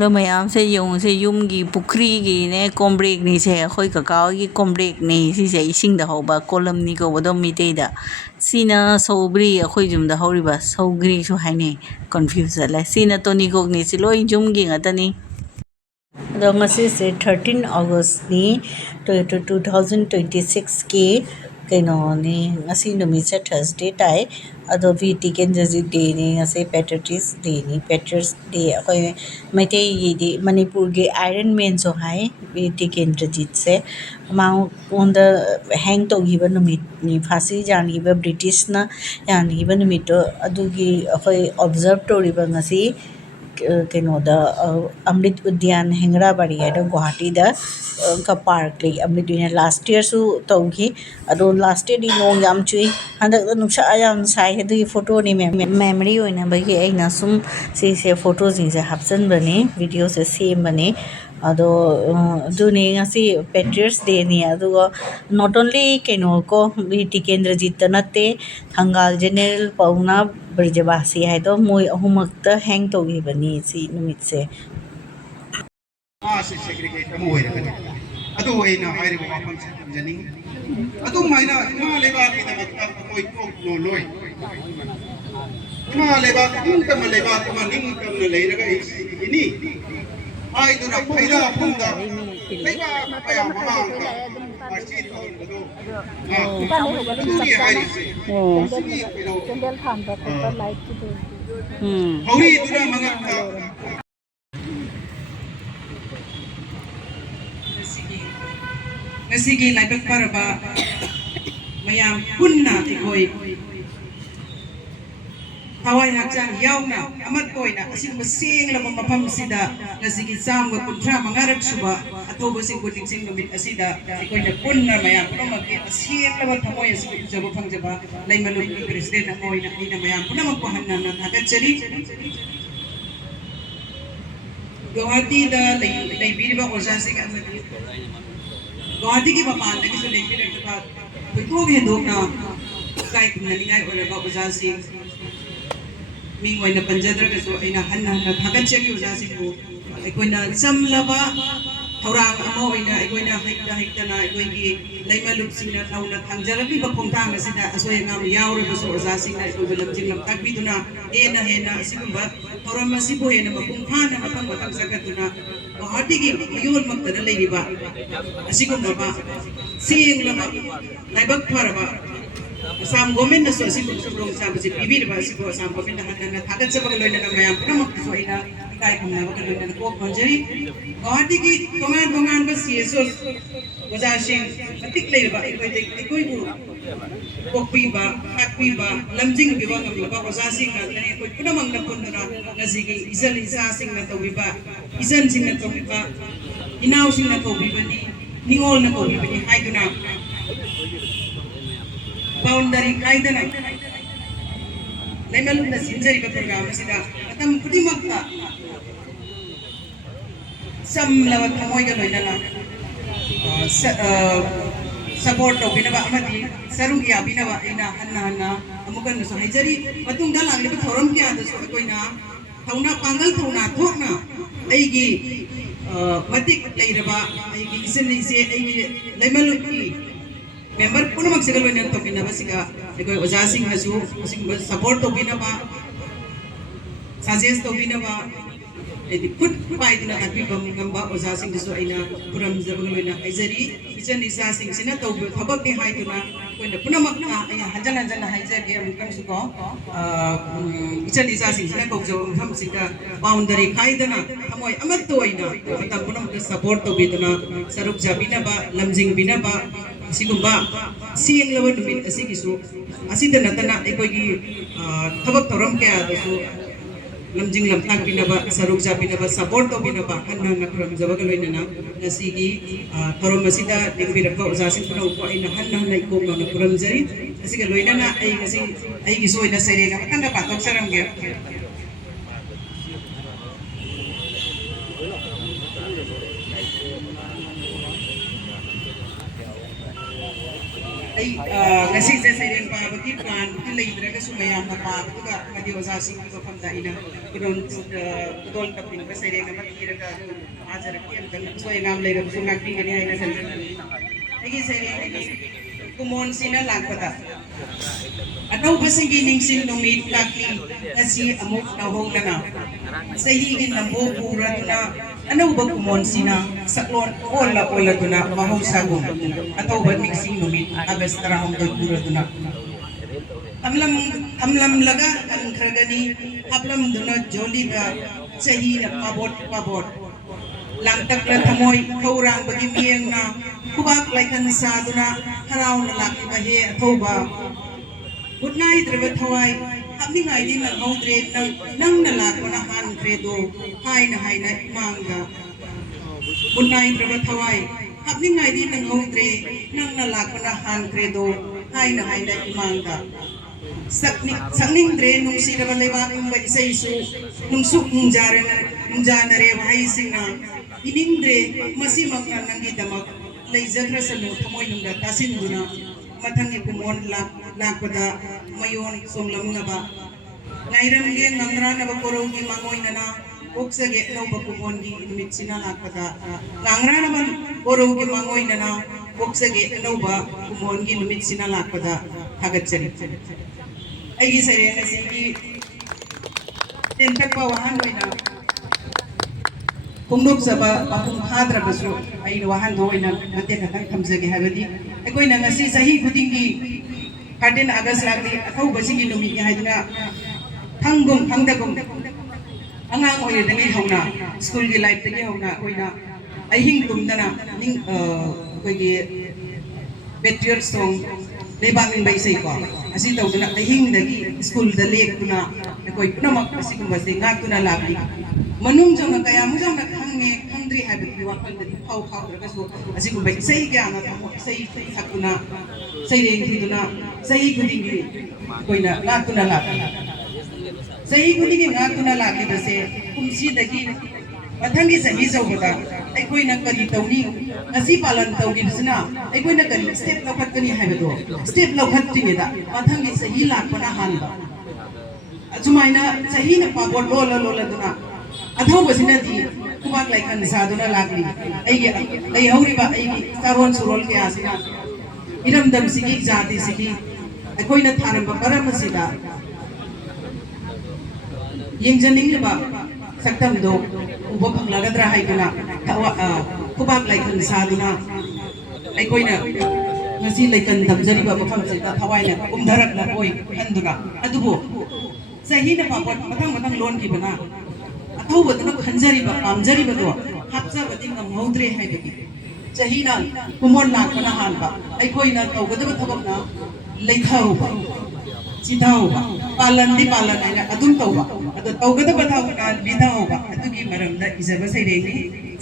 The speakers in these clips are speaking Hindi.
लो मैम से यूं से युम की पुखरी की ने कॉम्ब्रेक नी से अखोई ककाओ की कॉम्ब्रेक नी सी से इसिंग दा होबा कोलम नी को बदो मिते दा सीना सौग्री अखोई जुम दा होरिबा सौग्री सु हाइने कंफ्यूज ले सीना तो नी को नी सिलो जुम की ngata अदो ngasi से 13 अगस्त नि 2026 की कइनो नि ngasi नुमित से थर्सडे ताई अदो भी टिकेंद्रजी डे नि ngasi पैट्रियट्स डे नि पैट्रियट्स डे अखोई मैते ये मणिपुर के आयरन मैन जो हाई भी टिकेंद्रजीत से माउ ऑन द हैंग तो गिव नुमित नि फांसी जानिबा ब्रिटिश ना यानिबा नुमित तो अदुगी अखोई ऑब्जर्व तोरिबा ngasi कइनोदा अमृत उद्यान हेंगराबाड़ी है गुवाहाटी दा का पार्क ले अमृत उद्यान लास्ट ईयर सु तौगी अदो लास्ट ईयर दी नोंग याम चुई हंदक नुक्सा याम साइ हेदु फोटो नि मेमोरी होइना बगी आइना सुम से फोटो जिं से हापसन बने वीडियो से सेम बने अदो दुनि ngasi पेट्रियट्स डे नि अदो नॉट ओनली कइनो को टिकेंद्रजीत नते थंगाल जनरल पौना ब्रजवासी है तो मोय अहुमक्त हैंग तौगिबनी सी नुमित से से सेग्रीगेट अमु होइरगनि अदु होइना हाइरिबो वाफम से जनिंग अदु माइना इमा लेबा के दमक कोई को नो लोय इमा लेबा कुन तम लेबा तम निंग तम न लेरगा इनी ai tu nak faida punda leba kaya mamang ka masjid ko do tu ni hai se sini pero candle tham da ko light ki do hauri tu na mangak ka ngasigi laibak paraba mayam punna ti koi Hawai hakjang yauna amat koina asin basing la mapam sida ngasigi sam ko kuntra mangarat suba atobo sing kuting sing lumit asida ikoina punna mayam puno magi asing la thamoy asig jabo phangjaba laimalu president amoina ina mayam puno magpahanna na thagachari Guwahati da laibiriba oja sing amadi Guwahati ki mapan lagi so laibir ka ko ge dokna kai kunani ngai ora ba oja sing Ming wai na panjadra ka so ay na hanna na thagat siya ki uja singko ay ko na samlaba thorang amo ay na ay na hikta na ay ki laimalup sing na naw na thangjara ki bakong tanga sida aso ay ngam yaw ra so uja sing na ko belam jing lam takbi tu na hena sigumba thoram masibo hena bakong thana mapang batang sagat tu na Guwahati ki yul magtada lay riba asigumba ba sing lama naibag para ba Sam gomen na so sibo sobrang sabi si bibir ba sibo sam gomen na hanan na tagat sa bagaloy na mayam puno magso ina ikay kung na bagaloy na ko konjari Guwahati ki tongan ba si Jesus wazashing matik lay ba ikoy bu kokpi ba hakpi ba lamjing bi ba ngam ba wazashing na ikoy puno mang na puno na nasigi isan sing na to ba isan sing na to ba inaw sing na to ba ni ningol na to ba ni hay na boundary kaida na laimalum na sinjari ba program sida atam kudimakta samlawat thamoy ga loina na support to binaba amadi sarung ya binaba ina hanna amukan so hajari matung dalang le thorom kya da so koina thauna pangal thauna thokna aigi matik leiraba aigi isin se aigi laimalum ki member puno magsigal wala to pinaba siga eko ojasing hasu sing support to pinaba suggest to pinaba edi put pai dina kapi bangamba ojasing diso aina puram jabagal wala aizari ijan isa sing sina to thabak ni hai tuna koina puno magna aya hanjan haijar ge amkan suko ijan isa sing sina ko jo tham siga boundary khai dana amoy amat to aina ta puno support to biduna saruk jabina ba lamjing bina ba sigumba siang lawan min asigisu asida natana ekogi thabak thoram kya dasu lamjing lamtak binaba saruk ja binaba support to binaba hanna na kram jabagaloy na nasigi thoram asida dingbirak ko ujasin puno ko ina hanna na ikom na kram jari asiga loina na ai kasi ai giso ina sere na matanga patok saram ge ay ngasi sa siren pa bagi plan ki leidra ka sumayam na pa tuga madi osa sing ko दा इना कुदोल कपिन का सेरेंग अमा तीरगा आजरकी अंतन सोय नाम लेरब सुंगाकी गनी हाइना खंजन एगी सेरेंग कुमोन सिना लाखपदा अनौ बसिंगी निंगसिन नुमित Laki ngasi amuk na honglana sahi gi nambo puraduna anau ba kumon sina saklon ola duna mahau sagum atau ba ningsing numit agas tarahom do puraduna amlam laga an khragani hablam duna joli da sahi na pabot lam tak la thamoi khaurang bagi mieng na kubak laikan sa duna harau na laki ba he atau ba good night reba thawai apni ngai din nang haudre nang na la ko na han credo hai na imanga good night reba thawai apni ngai din nang haudre nang na la ko na han credo hai na imanga sakning dre nung si reba leba ing ba isai su nung suk nung jana re wahai singna ining dre masi makna nangi damak leizagra sanu thamoi nung da tasin duna mathangi kumon lakpada mayon somlam naba nairam ge ngamra naba korogi mangoi nana oksage no bakumon gi mitsina lakpada langra naba korogi mangoi nana oksage no ba kumon gi mitsina lakpada hagachari ai sare asi gi tentak pa wahan hoina kumnok saba pakum hadra basu ai wahan hoina mate khatang thamjage habadi akoi na ngasi sahi khudingi 13 August lagi athau basigi numi haidna thangum thangdagum angang oi dangi hauna school gi life tagi hauna oina ai hing tumdana ning koi gi patriot song lebang ning bai sei ko asi tawdana ai hing dagi school da lek tuna koi punamak asi kumbase ngatuna labli manung jong kaya mu jong na khange khandri habi wakal da phau daga so asi kumbai sei ga na thamo sei sakuna sei reng thiduna sei gudingi koina ngatuna la sei gudingi ngatuna la ki base kumsi dagi mathangi sahi jawbada ai koina kari tawni ngasi palan tawgi bisna ai koina kari step lokhat kani haibado step lokhat tinida mathangi sahi lakpana hanba ajumaina sahi na pabot lola duna athau basina di kubak laikan saduna lagli ai hauriba ai saron surol ke asina iramdam sigi jati sigi akoina thanamba paramasida yengjaning ba saktam do uba phanglagadra haiduna kubak laikan saduna akoina ngasi laikan damjari ba mafam sida thawaina umdarak na oi handuna adubo sahina papot matang lon ki bana athau badana khanjari ba pamjari ba do hapsa bading ngamhaudre haibagi Sahina kumon na kana hanba ai koi na tawgada thabakna leithau ba chithau ba palan na adum tawba adu tawgada thabakna lidau ba adugi maramda izaba saireni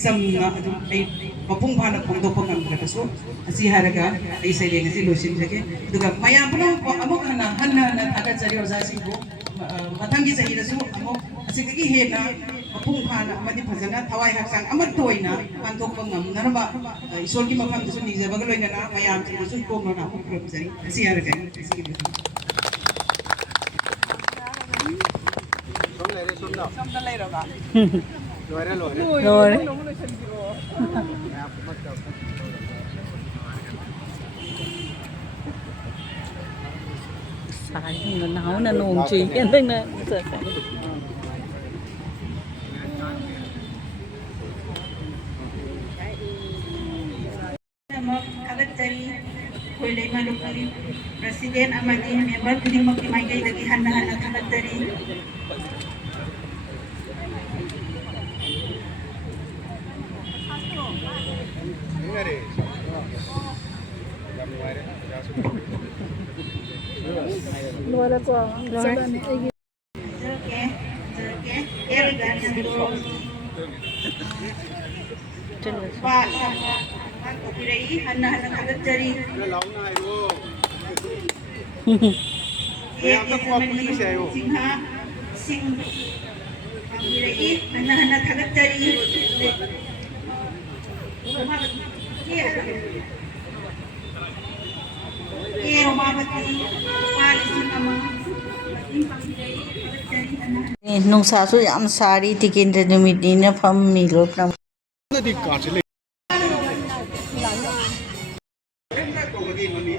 samna adu ai mapung phana khongdok ngamra kaso asi haraga ai saireni si losin jage duga mayam puno amuk hanna thaga chari oja singbo mathangi sahira su amuk asigagi hena mapung phana amadi phajana thawai haksang amat toina panthok ngam narba isol ki mafam su nija bagal loina na mayam su ko na amuk rom jari asi haraga asi gi somda lai roga lore Sayang na nao na nung chi yan dang na Kagatari Kuilay Malukuri President amadi member kuning magtimagay lagi hana kagatari Luar ko saban ay Jerke Elgan Pak Kupirai hana kagatari Singha Sing Kupirai hana kagatari Romavati Palising Ama ꯅꯨꯡꯁꯥꯁꯨ ꯌꯥꯝ ꯁꯥꯔꯤ ꯇꯤꯀꯦꯟꯗ꯭ꯔ ꯅꯨꯃꯤꯠꯅꯤꯅ ꯐꯝꯃꯤ ꯂꯣꯏꯅ ꯇꯧꯕꯒꯤ ꯃꯃꯤ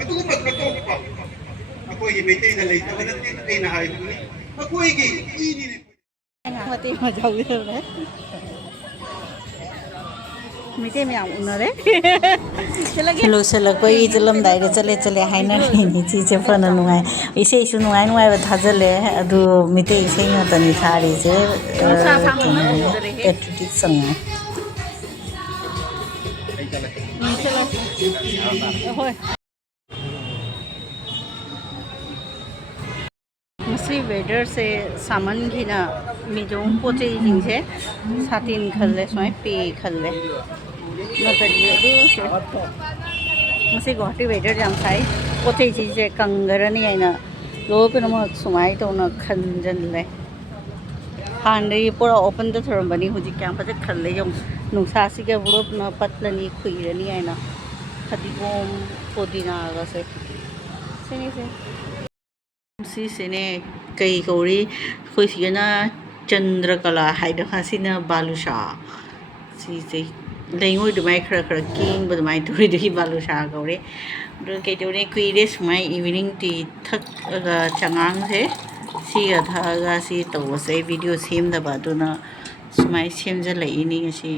ꯑꯗꯨꯒꯨꯝꯕ ꯑꯇꯣꯞꯄ ꯑꯩꯈꯣꯏꯒꯤ ꯃꯩꯇꯩꯗ ꯂꯩꯇꯕ ꯅꯠꯇꯦ ꯑꯩꯅ ꯍꯥꯏꯕꯗꯨꯅꯤ ꯑꯩꯈꯣꯏꯒꯤ ꯏꯅꯤꯅꯦ ꯃꯩꯇꯩ ꯃꯌꯥꯝ ꯎꯅꯔꯦ ꯂꯣꯏꯁꯤꯜꯂꯛꯄꯒꯤ ꯆꯠꯂꯝꯗꯥꯏꯗ ꯆꯠꯂꯦ ꯍꯥꯏꯅꯔꯤꯅꯤ ꯁꯤꯁꯦ ꯐꯅ ꯅꯨꯡꯉꯥꯏ ꯏꯁꯩꯁꯨ ꯅꯨꯡꯉꯥꯏꯕ ꯊꯥꯖꯤꯜꯂꯦ ꯑꯗꯨ ꯃꯩꯇꯩ ꯏꯁꯩ ꯉꯥꯛꯇꯅꯤ ꯊꯥꯔꯤꯁꯦ ꯄꯦꯇ꯭ꯔꯤꯌꯣꯇꯤꯛ ꯁꯪꯉꯦ ꯉꯁꯤ ꯋꯦꯗꯔꯁꯦ ꯁꯥꯃꯟꯈꯤꯅ ꯃꯤꯗꯣꯡ ꯄꯣꯠ ꯆꯩꯁꯤꯡꯁꯦ ꯁꯥꯇꯤꯟ ꯈꯜꯂꯦ ꯁꯨꯃꯥꯏꯅ ꯄꯦ ꯈꯜꯂꯦ ꯅꯠꯇ꯭ꯔꯗꯤ ꯑꯗꯨꯁꯦ ꯉꯁꯤ ꯒꯨꯋꯥꯍꯥꯇꯤ ꯋꯦꯗꯔ ꯌꯥꯝ ꯁꯥꯏ ꯄꯣꯠ ꯆꯩꯁꯤꯡꯁꯦ ꯀꯪꯒꯔꯅꯤ ꯍꯥꯏꯅ ꯂꯣꯏꯅꯃꯛ ꯁꯨꯃꯥꯏꯅ ꯇꯧꯅ ꯈꯟꯖꯜꯂꯦ ꯍꯥꯟꯅꯗꯒꯤ ꯄꯨꯔꯥ ꯑꯣꯄꯟꯗ ꯊꯔꯝꯕꯅꯤ ꯍꯧꯖꯤꯛ ꯀꯌꯥꯝ ꯐꯖ ꯈꯜꯂꯦ ꯌꯦꯡꯉꯨ ꯅꯨꯡꯁꯥꯁꯤꯒ ꯄꯨꯂꯞꯅ ꯄꯠꯂꯅꯤ ꯈꯨꯏꯔꯅꯤ ꯍꯥꯏꯅ ꯐꯗꯤꯒꯣꯝ ꯄꯨꯗꯤꯅꯥꯒꯁꯦ ꯁꯤꯅꯤꯁꯦ ꯁꯤꯁꯤꯅꯦ ꯀꯩ ꯀꯧꯔꯤ ꯑꯩꯈꯣꯏ ꯁꯤꯒꯅ ꯆꯟꯗ꯭ꯔꯀꯂꯥ ꯍꯥꯏꯗꯣ ꯁꯤꯅ ꯕꯥꯂꯨꯁꯥ ꯁꯤꯁꯦ ꯂꯩꯉꯣꯏ ꯑꯗꯨꯃꯥꯏꯅ ꯈꯔ ꯀꯦꯡꯕ ꯑꯗꯨꯃꯥꯏꯅ ꯇꯧꯔꯤꯗꯨꯒꯤ ꯕꯥꯂꯨꯁꯥ ꯀꯧꯔꯦ ꯑꯗꯨ ꯀꯩꯗꯧꯔꯦ ꯀꯨꯏꯔꯦ ꯁꯨꯃꯥꯏꯅ ꯏꯚꯤꯅꯤꯡ ꯇꯤ ꯊꯛꯑꯒ ꯆꯉꯥꯡꯁꯦ ꯁꯤꯒ ꯊꯛꯑꯒ ꯁꯤ ꯇꯧꯕꯁꯦ ꯚꯤꯗꯤꯑꯣ ꯁꯦꯝꯗꯕ ꯑꯗꯨꯅ ꯁꯨꯃꯥꯏꯅ ꯁꯦꯝꯖꯜꯂꯛꯏꯅꯤ ꯉꯁꯤ